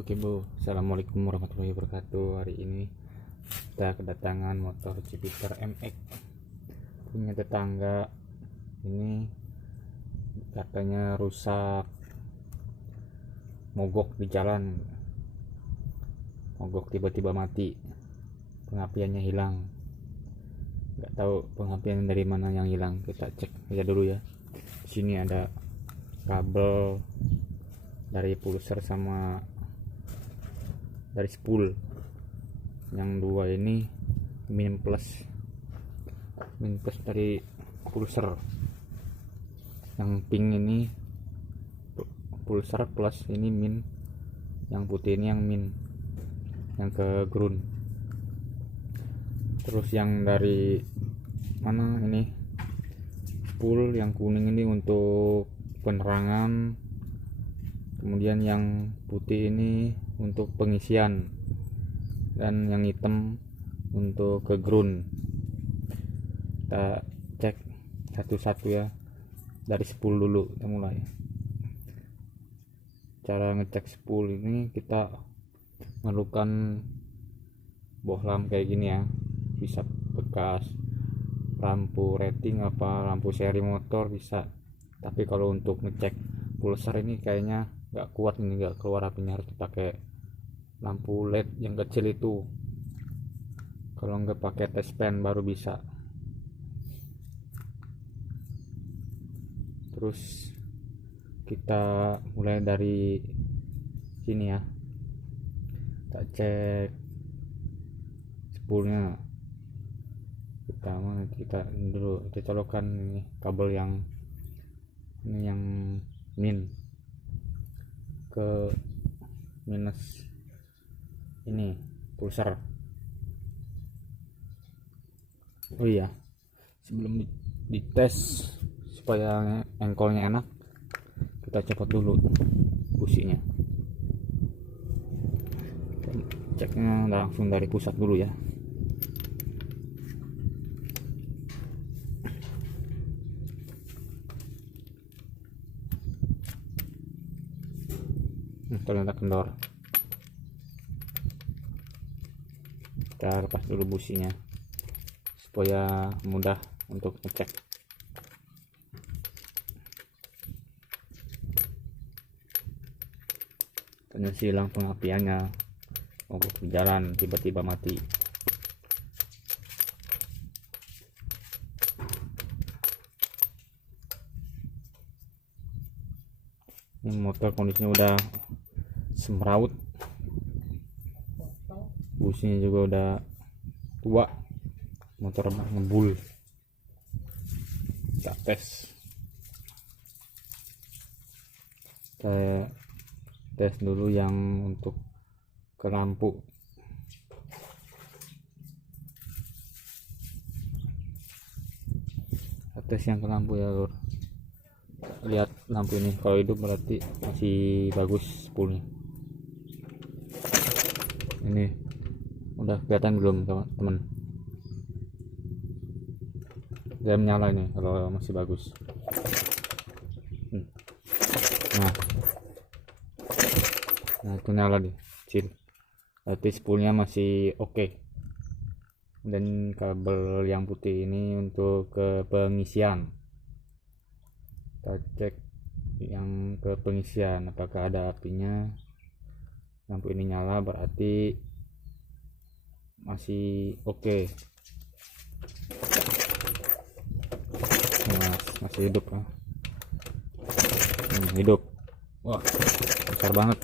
Oke Bu, Assalamualaikum warahmatullahi wabarakatuh. Hari ini kita kedatangan motor Jupiter MX punya tetangga. Ini katanya rusak, mogok di jalan, mogok tiba-tiba mati, pengapiannya hilang. Nggak tahu pengapian dari mana yang hilang. Kita cek aja dulu ya. Di sini ada kabel dari pulser sama dari spool. Yang dua ini min plus dari pulser. Yang pink ini pulser plus, ini min. Yang putih ini yang min, yang ke ground. Terus yang dari mana ini spool yang kuning ini untuk penerangan, kemudian yang putih ini untuk pengisian, dan yang hitam untuk ke ground. Kita cek satu-satu ya, dari spool dulu. Kita mulai. Cara ngecek spool ini, kita memerlukan bohlam kayak gini ya, bisa bekas lampu rating apa lampu seri motor bisa. Tapi kalau untuk ngecek pulsar ini kayaknya nggak kuat, ini nggak keluar apinya, harus dipakai lampu LED yang kecil itu. Kalau nggak pakai test pen baru bisa. Terus kita mulai dari sini ya, kita cek spoolnya. Kita dulu kita colokkan ini kabel yang ini, yang min ke minus ini pulsar. Oh iya, sebelum dites supaya engkolnya enak, kita copot dulu businya. Ceknya langsung dari pusat dulu ya. Ternyata kendor. Kita lepas dulu businya supaya mudah untuk ngecek. Ternyata hilang pengapiannya, mogok di jalan, tiba-tiba mati. Ini motor kondisinya udah semraut, businya juga udah tua, motor ngebul. Kita tes dulu yang untuk ke lampu. Kita tes yang ke lampu ya lur. Lihat lampu ini, kalau hidup berarti masih bagus spoolnya. Ini udah kelihatan belum teman-teman? Dia menyala ini kalau masih bagus. Nah itu nyala nih, kecil, berarti spoolnya masih oke. Dan kabel yang putih ini untuk ke pengisian. Kita cek yang ke pengisian apakah ada apinya. Lampu ini nyala berarti masih oke. Nah, masih hidup ya. Hidup. Wah, besar banget,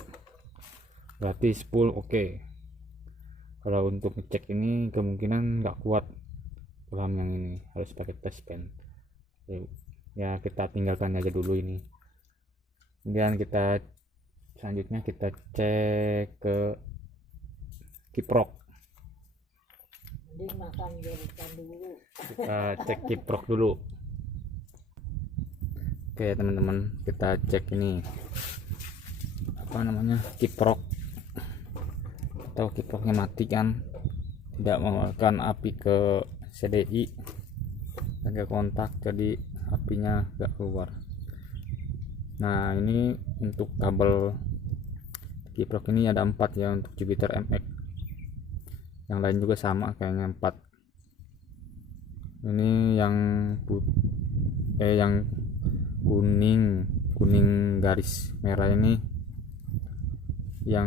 berarti spool oke. Kalau untuk ngecek ini kemungkinan nggak kuat bohlam yang ini, harus pakai test pen ya. Kita tinggalkan aja dulu ini. Kemudian kita selanjutnya kita cek ke kiprok. Kita cek kiprok dulu. Oke teman-teman, kita cek ini apa namanya, kiprok. Atau kiproknya mati kan, tidak mengeluarkan api ke CDI dan ke kontak, jadi apinya nggak keluar. Nah ini untuk kabel kiprok ini ada 4 ya untuk Jupiter MX. Yang lain juga sama kayaknya 4. Ini yang yang kuning garis merah ini yang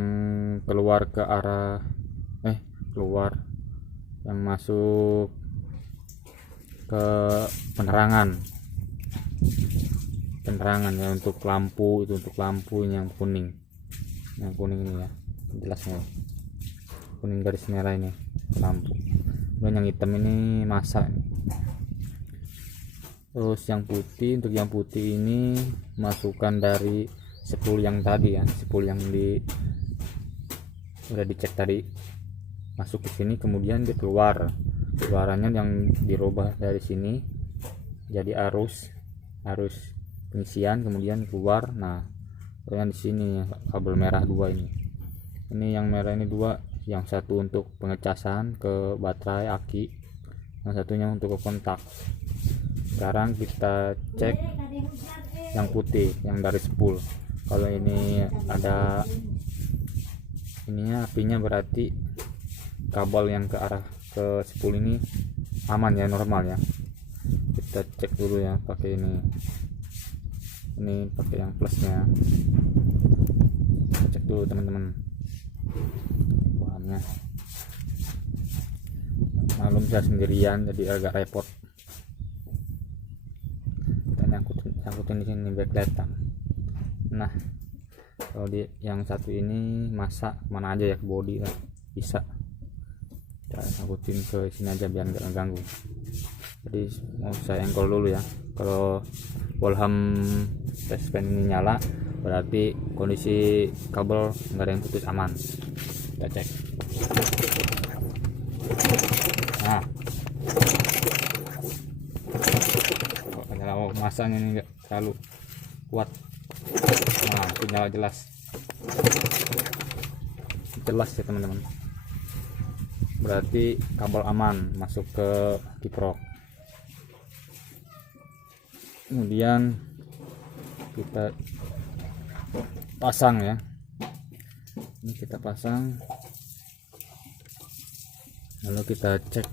keluar ke arah keluar yang masuk ke penerangan ya, untuk lampu. Itu untuk lampu yang kuning ini ya, jelasnya kuning garis merah ini lampu. Dan yang hitam ini massa. Terus yang putih, untuk yang putih ini masukan dari spool yang tadi ya, spool yang udah dicek tadi, masuk ke sini kemudian dia keluarannya yang dirubah dari sini jadi arus pengisian, kemudian keluar. Nah, yang di sini kabel merah 2 ini yang merah ini 2, yang satu untuk pengecasan ke baterai aki, yang satunya untuk ke kontak. Sekarang kita cek yang putih yang dari spool. Kalau ini ada ininya apinya, berarti kabel yang ke arah ke spool ini aman ya, normal ya. Kita cek dulu ya pakai ini pakai yang plusnya. Kita cek dulu teman-teman bahannya. Malum saya sendirian jadi agak repot. Kita nyangkutin di sini backlight. Nah, kalau di yang satu ini massa mana aja ya, ke body lah bisa. Kita sangkutin ke sini aja biar nggak mengganggu. Jadi mau saya engkol dulu ya. Kalau Bolham test pen ini nyala, berarti kondisi kabel nggak ada yang putus, aman. Kita cek. Nah, kalau masanya ini nggak terlalu kuat. Nah, itu nyala jelas ya teman-teman. Berarti kabel aman masuk ke kiprok. Kemudian kita pasang ya. Ini kita pasang, lalu kita cek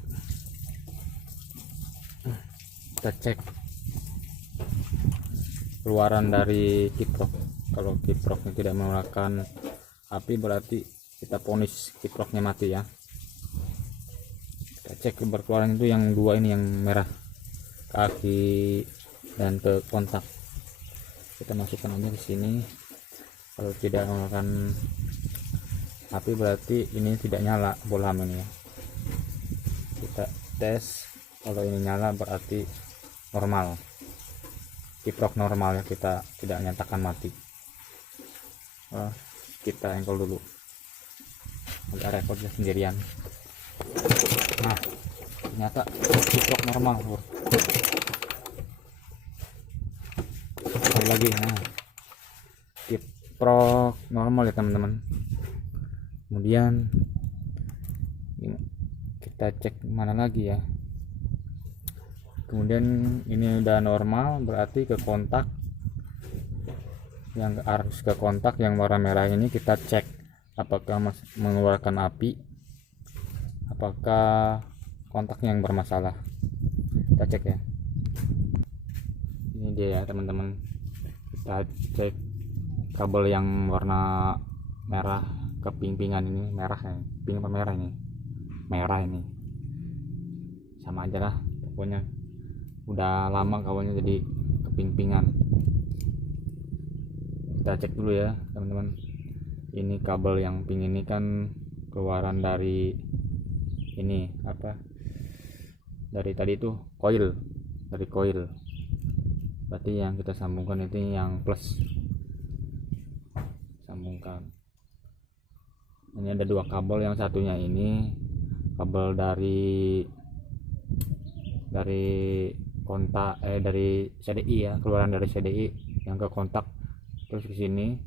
keluaran dari kiprok. Kalau kiproknya tidak mengeluarkan api, berarti kita ponis kiproknya mati ya. Kita cek berkeluaran itu yang 2 ini, yang merah ke aki dan ke kontak. Kita masukkan aja ke sini. Kalau tidak mengeluarkan api, berarti ini tidak nyala Bolham ini ya. Kita tes, kalau ini nyala berarti normal, kiprok normal ya, kita tidak nyatakan mati. Kita engkol dulu, agak repot ya sendirian. Nah, ternyata kiprok normal lagi. Nah, kiprok normal ya teman-teman. Kemudian kita cek mana lagi ya. Kemudian ini udah normal, berarti ke kontak, yang harus ke kontak yang warna merah ini kita cek apakah mengeluarkan api, apakah kontaknya yang bermasalah. Kita cek ya. Ini dia ya teman-teman. Kita cek kabel yang warna merah keping-pingan ini, merah ya, pink apa merah ini, merah ini sama aja lah pokoknya, udah lama kabelnya jadi keping-pingan. Kita cek dulu ya teman-teman. Ini kabel yang pink ini kan keluaran dari ini apa, dari tadi itu koil, dari koil. Berarti yang kita sambungkan itu yang plus, sambungkan. Ini ada 2 kabel, yang satunya ini kabel dari kontak dari CDI ya, keluaran dari CDI yang ke kontak terus ke sini,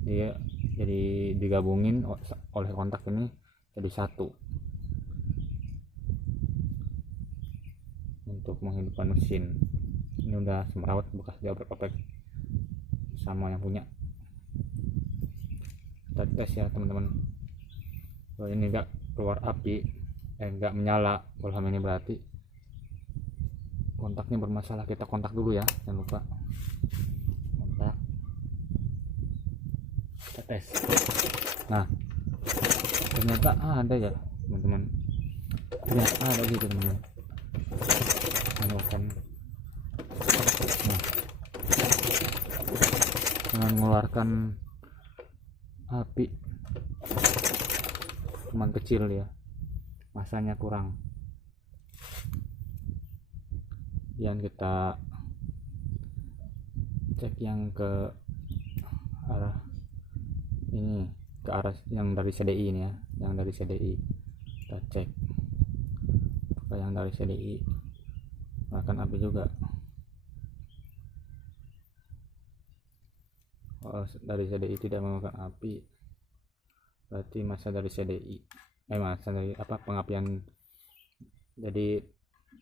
dia jadi digabungin oleh kontak ini jadi satu untuk menghidupkan mesin. Ini udah semrawut bekas dioprek-oprek sama yang punya. Kita tes ya teman-teman. Kalau ini enggak keluar api, enggak menyala bohlam ini, berarti kontaknya bermasalah. Kita kontak dulu ya, jangan lupa kontak, kita tes. Nah, ternyata ada ya teman-teman, ternyata ada gitu teman-teman. Nah, dengan mengeluarkan api cuman kecil ya, masanya kurang. Dan kita cek yang ke arah ini, ke arah yang dari CDI ini ya, yang dari CDI kita cek. Kalau yang dari CDI akan api juga. Kalau dari CDI tidak mengeluarkan api, berarti masa dari CDI masa dari pengapian. Jadi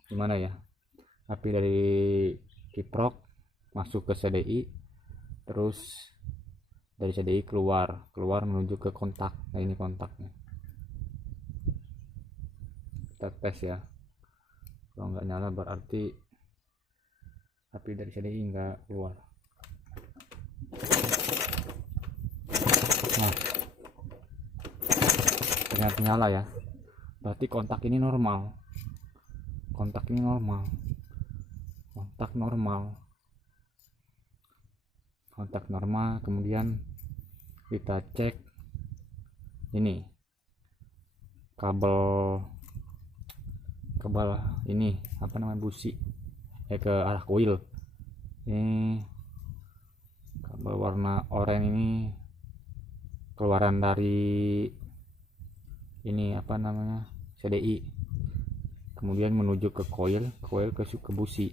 gimana ya, api dari kiprok masuk ke CDI, terus dari CDI keluar menuju ke kontak. Nah, ini kontaknya, kita tes ya. Kalau nggak nyala berarti api dari CDI nggak keluar. Nah, ternyata nyala ya, berarti kontak normal. Kemudian kita cek ini kabel ini busi ke arah koil. Ini kabel warna oranye ini keluaran dari ini CDI, kemudian menuju ke koil ke busi,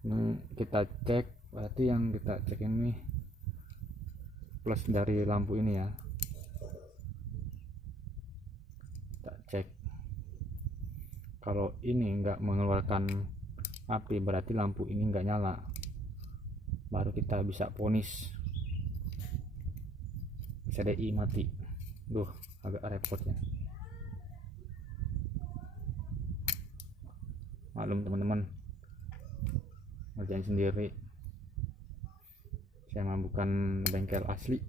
Ini kita cek, berarti yang kita cek ini plus dari lampu ini ya. Kita cek, kalau ini enggak mengeluarkan api berarti lampu ini enggak nyala, baru kita bisa vonis CDI mati. Agak repot ya, maklum teman-teman, ngerjain sendiri. Saya mah bukan bengkel asli,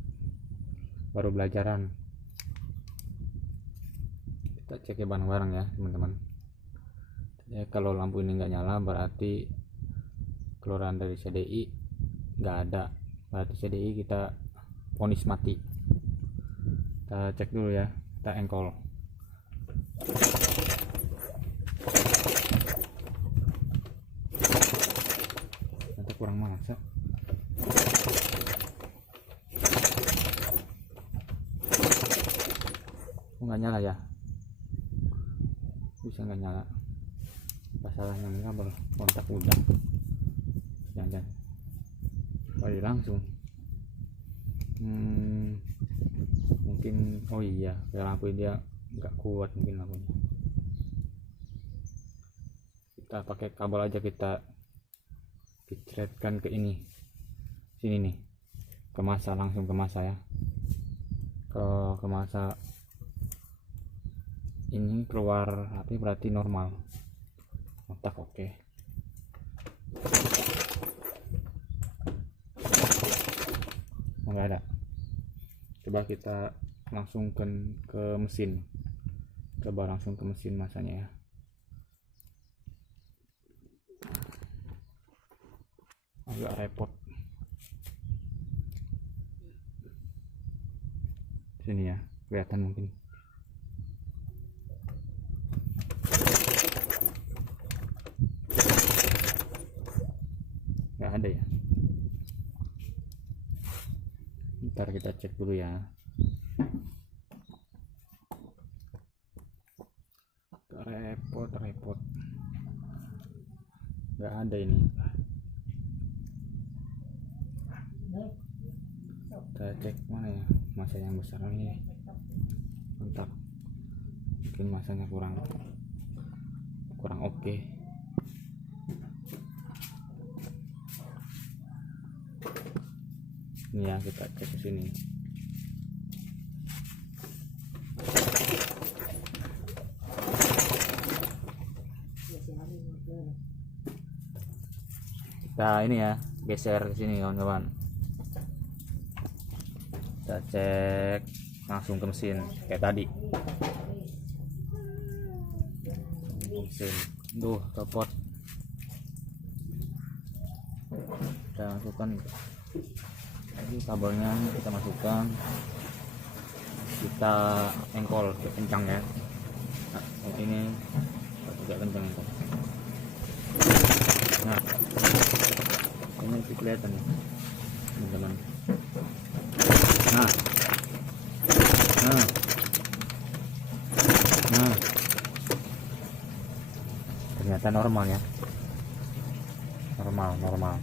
baru belajaran. Kita cek ya bareng-bareng ya teman-teman. Ya, kalau lampu ini nggak nyala berarti keluaran dari CDI nggak ada, berarti CDI kita vonis mati. Kita cek dulu ya, kita engkol. Nanti kurang masa. Nggak nyala ya, bisa nggak nyala. Masalahnya kabel kontak udah, jangan balik langsung. Mungkin iya lampu dia nggak kuat mungkin lampunya. Kita pakai kabel aja, kita kecretkan ke sini nih, ke masa, langsung ke masa ya. Ke masa ini keluar api berarti normal, kontak oke. Nggak ada, coba kita langsung ke mesin, langsung ke mesin masanya ya. Agak repot sini ya, kelihatan mungkin. Nggak ada ya, ntar kita cek dulu ya. Repot nggak ada ini. Kita cek mana ya, masa yang besar ini kontak, mungkin masanya kurang oke. Ini ya, kita cek ke sini. Kita ini ya, geser ke sini kawan-kawan. Kita cek langsung ke mesin kayak tadi. Mesin, copot. Kita masukkan lagi kabelnya, kita masukkan, kita engkol kencang ya. Nah, ini agak kencang engkol. Nah, ini kelihatan nih teman-teman. Nah, ternyata normal ya, normal.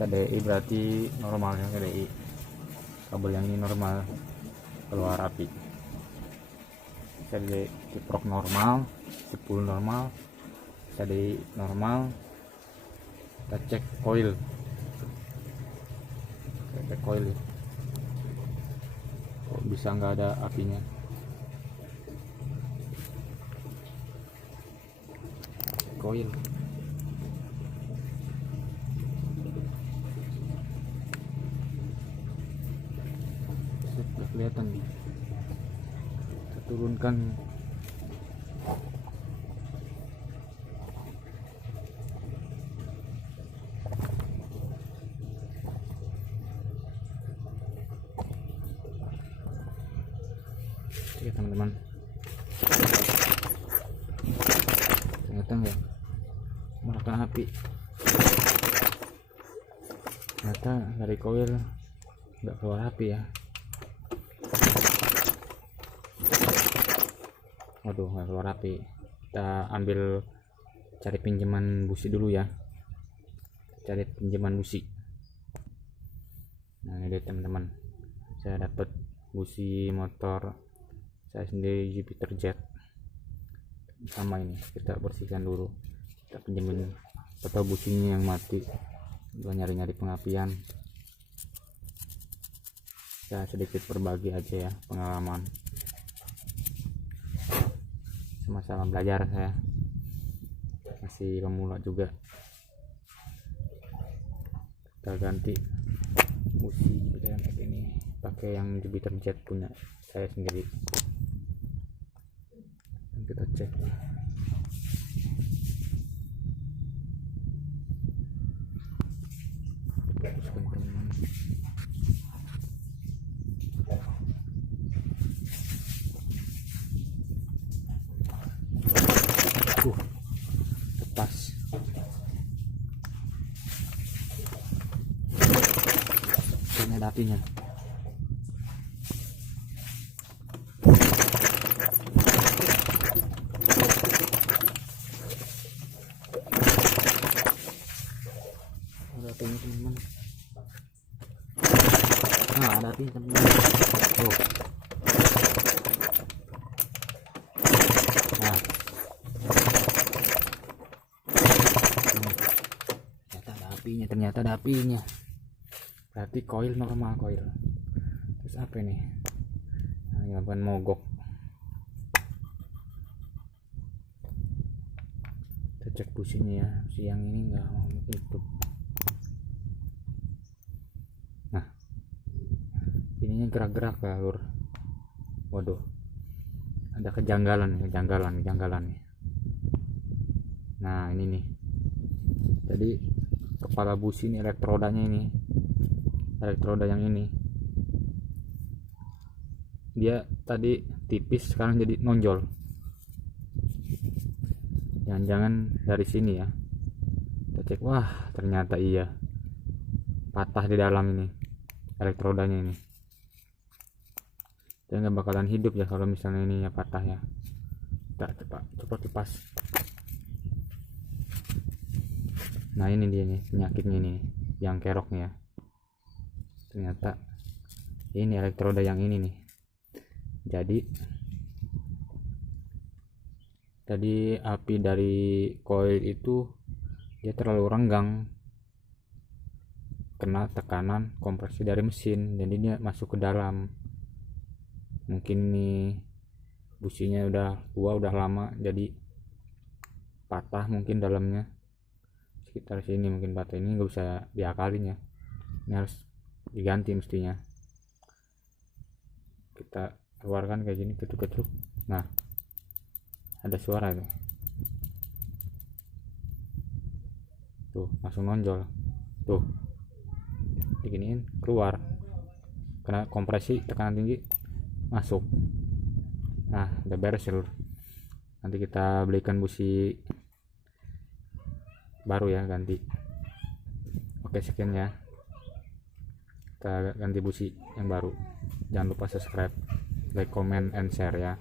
KDI berarti normal ya, KDI kabel yang ini normal, keluar api. KDI kiprok normal, 10 normal, KDI normal. Kita cek koil, kok bisa nggak ada apinya. Koil kelihatan nih, kita turunkan. Ya teman-teman, ternyata nggak melakukan api. Ternyata dari koil nggak keluar api ya. Waduh, nggak keluar api. Kita ambil, cari pinjaman busi dulu ya, cari pinjaman busi. Nah ini deh teman-teman, saya dapat busi motor saya sendiri, Jupiter Jet sama. Ini kita bersihkan dulu, kita pinjemin atau businya yang mati. Gua nyari-nyari pengapian, saya sedikit berbagi aja ya pengalaman, sama-sama belajar. Saya masih pemula juga. Kita ganti busi Jupiter kayak gini, pakai yang Jupiter Jet punya saya sendiri. Dan kita cek, lepas. Ini ada apinya. Ada apinya teman-teman. Nah, ada apinya teman-teman. Oh. Nah. Ternyata ada apinya. Berarti koil normal, koil. Terus apa ini? Nah, ini bukan mogok. Kita cek businya ya, siang ini nggak mau hidup. Nah, ininya gerak-gerak ya lur. Waduh, ada kejanggalan nih. Nah ini nih, jadi kepala busi ini, elektrodanya ini, elektroda yang ini, dia tadi tipis, sekarang jadi nonjol. Jangan-jangan dari sini ya. Kita cek, wah ternyata iya, patah di dalam ini elektrodanya ini. Dia nggak bakalan hidup ya kalau misalnya ini ya patah ya. Kita coba kipas. Nah ini dia nih penyakitnya nih, yang keroknya. Ternyata ini elektroda yang ini nih. Jadi api dari koil itu dia terlalu renggang. kena tekanan kompresi dari mesin, jadi dia masuk ke dalam. Mungkin nih businya udah tua, udah lama, jadi patah mungkin dalamnya, sekitar sini mungkin patah. Ini nggak bisa diakalin ya, ini harus diganti mestinya. Kita keluarkan kayak gini, ketuk-ketuk, nah ada suara tuh langsung nonjol tuh, diginiin keluar, kena kompresi tekanan tinggi masuk. Nah udah beres ya lur. Nanti kita belikan busi baru ya, ganti. Oke sekian ya, kita ganti busi yang baru. Jangan lupa subscribe, like, comment, and share ya.